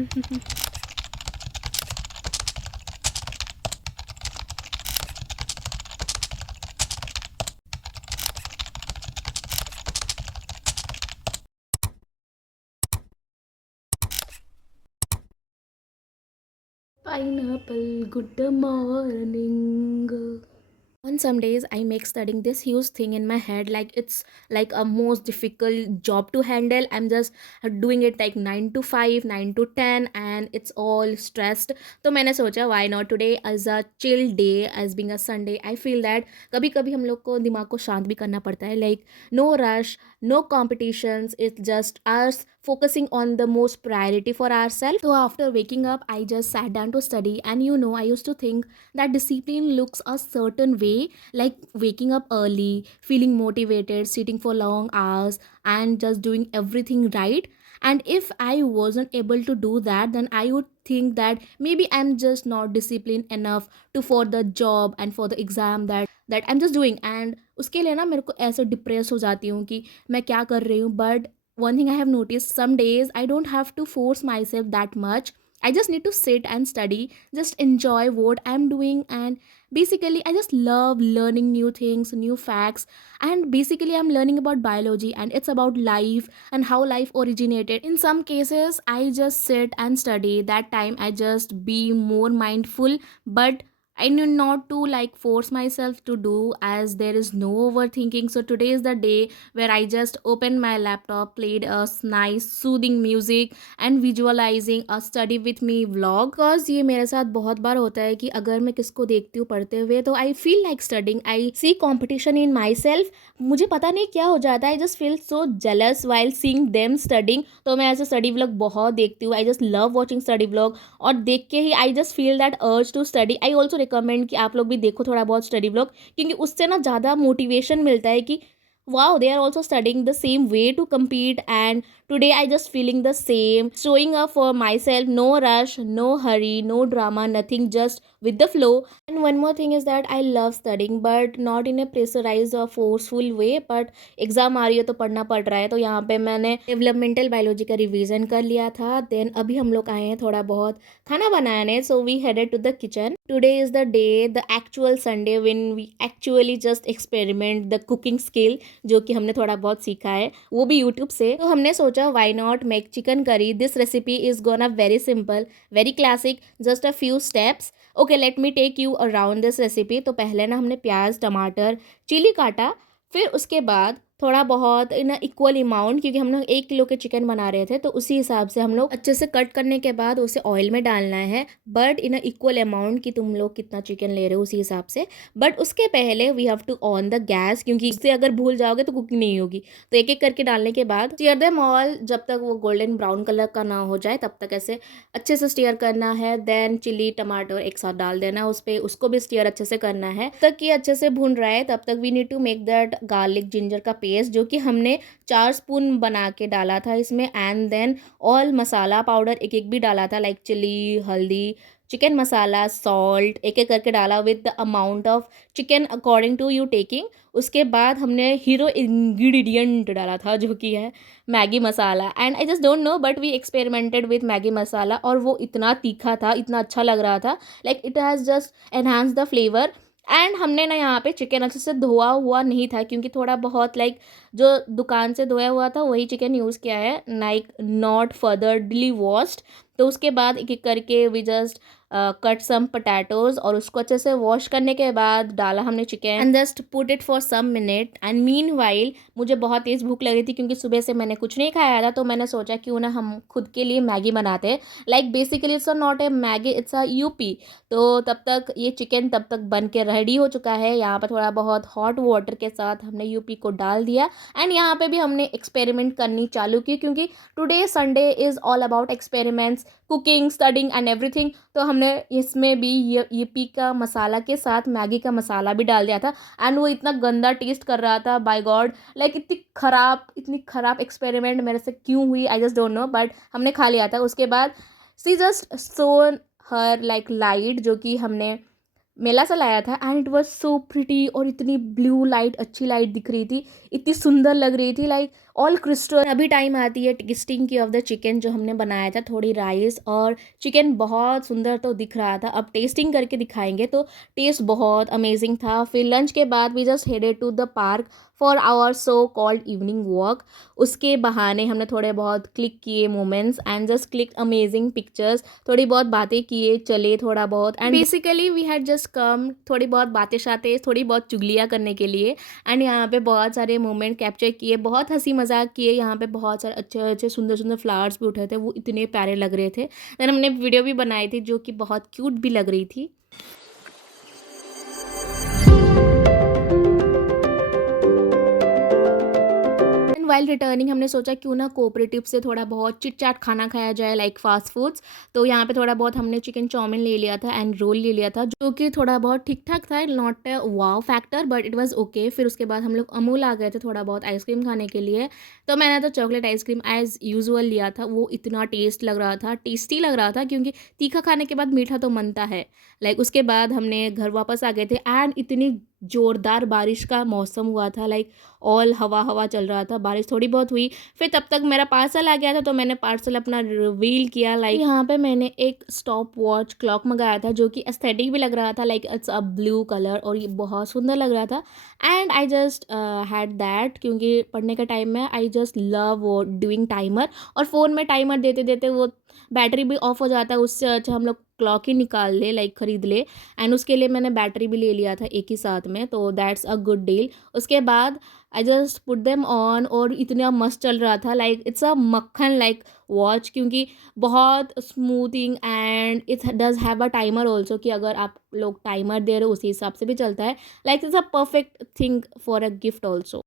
Pineapple, good morning. On some days I make studying this huge thing in my head, like it's like a most difficult job to handle. I'm just doing it like 9 to 5, 9 to 10, and it's all stressed. तो मैंने सोचा why not today as a chill day, as being a Sunday. I feel that कभी कभी हम लोग को दिमाग को शांत भी करना पड़ता है, like no rush, no competitions, it's just us focusing on the most priority for ourselves. So after waking up I just sat down to study, and I used to think that discipline looks a certain way, like waking up early, feeling motivated, sitting for long hours, and just doing everything right. And if I wasn't able to do that, then I would think that maybe I'm just not disciplined enough to for the job and for the exam that I'm just doing. And उसके लिए ना मेरे को ऐसे depress हो जाती हूँ कि मैं क्या कर रही हूँ. But one thing I have noticed, some days I don't have to force myself that much. I just need to sit and study, just enjoy what I'm doing. And basically I just love learning new things, new facts. And basically I'm learning about biology, and it's about life and how life originated. In some cases I just sit and study, that time I just be more mindful. But I need not to like force myself to do, as there is no overthinking. So today is the day where I just opened my laptop, played a nice soothing music, and visualizing a study with me vlog. Cause ये मेरे साथ बहुत बार होता है कि अगर मैं किसको देखती हूँ पढ़ते हुए, तो I feel like studying, I see competition in myself. मुझे पता नहीं क्या हो जाता है, I just feel so jealous while seeing them studying. तो मैं ऐसे स्टडी व्लॉग बहुत देखती हूँ. I just love watching study vlog, और देख के ही I just feel that urge to study. I also recommend कि आप लोग भी देखो थोड़ा बहुत स्टडी व्लॉग, क्योंकि उससे ना ज़्यादा मोटिवेशन मिलता है कि wow, they are also studying the same way to compete. And today I just feeling the same, showing up for myself, no rush, no hurry, no drama, nothing, just with the flow. And one more thing is that I love studying, but not in a pressurized or forceful way. But exam आ रही है तो पढ़ना पड़ रहा है, तो यहाँ पे मैंने डेवलपमेंटल बायोलॉजी का रिवीजन कर लिया था. देन अभी हम लोग आए हैं थोड़ा बहुत खाना बनाने, so we headed to the kitchen. Today is the day, the actual Sunday, when we actually just experiment the cooking skill, जो कि हमने थोड़ा बहुत सीखा है, वो भी यूट्यूब से. तो हमने सोचा why not make chicken curry. This recipe is gonna very simple, very classic, just a few steps. Okay, let me take you around this recipe. तो पहले ना हमने प्याज, टमाटर, चिली काटा. फिर उसके बाद थोड़ा बहुत इन इक्वल अमाउंट, क्योंकि हम लोग 1 किलो के चिकन बना रहे थे, तो उसी हिसाब से हम लोग अच्छे से कट करने के बाद उसे ऑयल में डालना है. बट इन इक्वल अमाउंट कि तुम लोग कितना चिकन ले रहे हो उसी हिसाब से. बट उसके पहले we have to on the gas, क्योंकि इससे अगर भूल जाओगे तो कुकिंग नहीं होगी. तो एक एक करके डालने के बाद स्टीयर देम ऑल, जब तक वो गोल्डन ब्राउन कलर का ना हो जाए तब तक ऐसे अच्छे से स्टीयर करना है. देन चिली टमाटर एक साथ डाल देना उस पर, उसको भी स्टीयर अच्छे से करना है. तब तक ये अच्छे से भून रहा है, तब तक we need to make that garlic ginger का पेस्ट, जो कि हमने 4 स्पून बना के डाला था इसमें. And then all masala powder एक एक भी डाला था, like chilli, haldi, chicken masala, salt, एक एक करके डाला with the amount of chicken according to you taking. उसके बाद हमने हीरो इंग्रेडिएंट डाला था, जो कि है Maggi masala. And I just don't know, but we experimented with Maggi masala, और वो इतना तीखा था, इतना अच्छा लग रहा था, like it has just enhance the flavour. And हमने ना यहाँ पे चिकन अच्छे से धोआ हुआ नहीं था, क्योंकि थोड़ा बहुत लाइक जो दुकान से धोया हुआ था वही चिकन यूज़ किया है, लाइक नॉट फर्दरली वॉश्ड. तो उसके बाद एक एक करके we just cut some potatoes, और उसको अच्छे से वॉश करने के बाद डाला हमने chicken and just put it for some minute. And meanwhile मुझे बहुत तेज़ भूख लग रही थी, क्योंकि सुबह से मैंने कुछ नहीं खाया था. तो मैंने सोचा क्यों ना हम खुद के लिए मैगी बनाते हैं. Like basically it's not a Maggi, it's a UP. तो तब तक ये चिकन तब तक बन के रेडी हो चुका है. यहाँ पर थोड़ा बहुत हॉट वाटर के साथ हमने यूपी को डाल दिया. एंड यहाँ पे भी हमने एक्सपेरिमेंट करनी चालू की, क्योंकि today Sunday is all about experiments, cooking, studying and everything. तो हमने इसमें भी ये यूपी का मसाला के साथ मैगी का मसाला भी डाल दिया था. एंड वो इतना गंदा टेस्ट कर रहा था, बाय गॉड, लाइक इतनी खराब एक्सपेरिमेंट मेरे से क्यों हुई, I just don't know. But हमने खा लिया था. उसके बाद see just so her like light, जो कि हमने मेला सा लाया था and it was so pretty, और इतनी ब्लू लाइट, अच्छी लाइट दिख रही थी, इतनी सुंदर लग रही थी, लाइक ऑल क्रिस्टल। अभी टाइम आती है टेस्टिंग की ऑफ द चिकन जो हमने बनाया था, थोड़ी राइस और चिकन, बहुत सुंदर तो दिख रहा था। अब टेस्टिंग करके दिखाएंगे, तो टेस्ट बहुत अमेजिंग था। फिर लंच के बाद we just headed to the park for our so called evening walk. उसके बहाने हमने थोड़े बहुत क्लिक किए moments and just click amazing pictures, थोड़ी बहुत बातें किए, चले थोड़ा बहुत, and basically we had just come थोड़ी बहुत बातें शातें, थोड़ी बहुत चुगलियाँ करने के लिए। एंड यहाँ पे बहुत सारे मोमेंट कैप्चर किए, बहुत हंसी मजाक किए। यहाँ पे बहुत सारे अच्छे अच्छे सुंदर सुंदर फ्लावर्स भी उठे थे, वो इतने प्यारे लग रहे थे। देन हमने वीडियो भी बनाई थी जो कि बहुत क्यूट भी लग रही थी। वाइल रिटर्निंग हमने सोचा क्यों ना कोऑपरेटिव से थोड़ा बहुत चिट चाट खाना खाया जाए, लाइक फास्ट फूड्स। तो यहाँ पे थोड़ा बहुत हमने चिकन चाउमीन ले लिया था एंड रोल ले लिया था, जो कि थोड़ा बहुत ठीक ठाक था, not wow factor but it was okay. फिर उसके बाद हम लोग अमूल आ गए थे थोड़ा बहुत आइसक्रीम खाने के लिए। तो मैंने तो चॉकलेट आइसक्रीम एज यूजुअल लिया था, वो इतना टेस्ट लग रहा था, टेस्टी लग रहा था, क्योंकि तीखा खाने के बाद मीठा तो बनता है। लाइक उसके बाद हमने घर वापस आ गए थे एंड इतनी ज़ोरदार बारिश का मौसम हुआ था, लाइक ऑल हवा हवा चल रहा था, बारिश थोड़ी बहुत हुई। फिर तब तक मेरा पार्सल आ गया था, तो मैंने पार्सल अपना रिवील किया। लाइक यहाँ पे मैंने एक स्टॉप वॉच क्लॉक मंगाया था, जो कि एस्थेटिक भी लग रहा था, like it's a blue colour, और ये बहुत सुंदर लग रहा था। And I just had that, क्योंकि पढ़ने का टाइम में आई जस्ट लव डूइंग टाइमर, और फ़ोन में टाइमर देते देते वो बैटरी भी ऑफ हो जाता है। उससे अच्छा हम लोग क्लॉक ही निकाल ले, लाइक ख़रीद ले। एंड उसके लिए मैंने बैटरी भी ले लिया था एक ही साथ में, तो दैट्स अ गुड डील। उसके बाद I just put them on, और इतना मस्त चल रहा था, लाइक इट्स अ मक्खन लाइक वॉच, क्योंकि बहुत smoothing and it does have a timer also, कि अगर आप लोग टाइमर दे रहे हो उसी हिसाब से भी चलता है। Like it's a perfect thing for a gift also.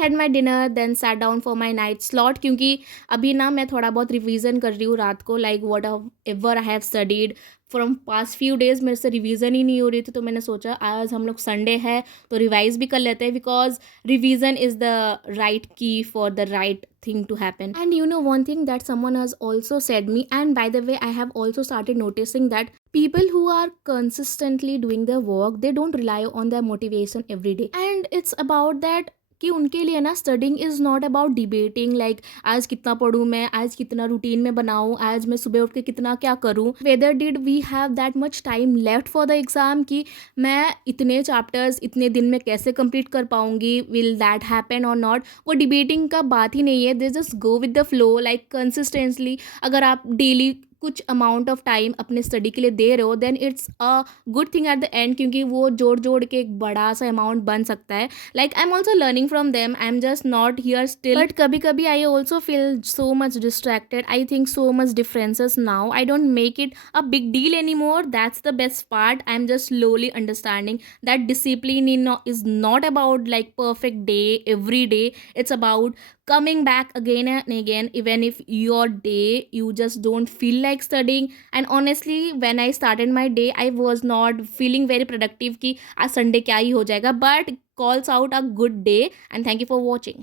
Had my dinner then sat down for my night slot, क्योंकि अभी ना मैं थोड़ा बहुत रिवीजन कर रही हूँ रात को, like what ever I have studied from past few days, मेरे से रिवीजन ही नहीं हो रही थी। तो मैंने सोचा आज हम लोग संडे है तो रिवाइज भी कर लेते हैं, because revision is the right key for the right thing to happen. And you know one thing that someone has also said me, and by the way I have also started noticing that people who are consistently doing their work, they don't rely on their motivation every day, and it's about that कि उनके लिए ना studying is not about debating, like आज कितना पढ़ूँ मैं, आज कितना routine में बनाऊँ, आज मैं सुबह उठ के कितना क्या करूँ, whether did we have that much time left for the exam, कि मैं इतने चैप्टर्स इतने दिन में कैसे कंप्लीट कर पाऊँगी, विल दैट हैपन और नॉट। वो डिबेटिंग का बात ही नहीं है, they just go with the flow, like consistently. अगर आप डेली कुछ अमाउंट ऑफ टाइम अपने स्टडी के लिए दे रहे हो, then it's a good thing at the end, क्योंकि वो जोड़ जोड़ के एक बड़ा सा अमाउंट बन सकता है। Like I am also learning from them, I am just not here still, but कभी कभी I also feel so much distracted, I think so much differences now, I don't make it a big deal any more, that's the best part. I am just slowly understanding that discipline is not about like perfect day every day, it's about coming back again and again, even if your day you just don't feel like studying. And honestly when I started my day I was not feeling very productive कि आज Sunday क्या ही हो जाएगा, but calls out a good day, and thank you for watching.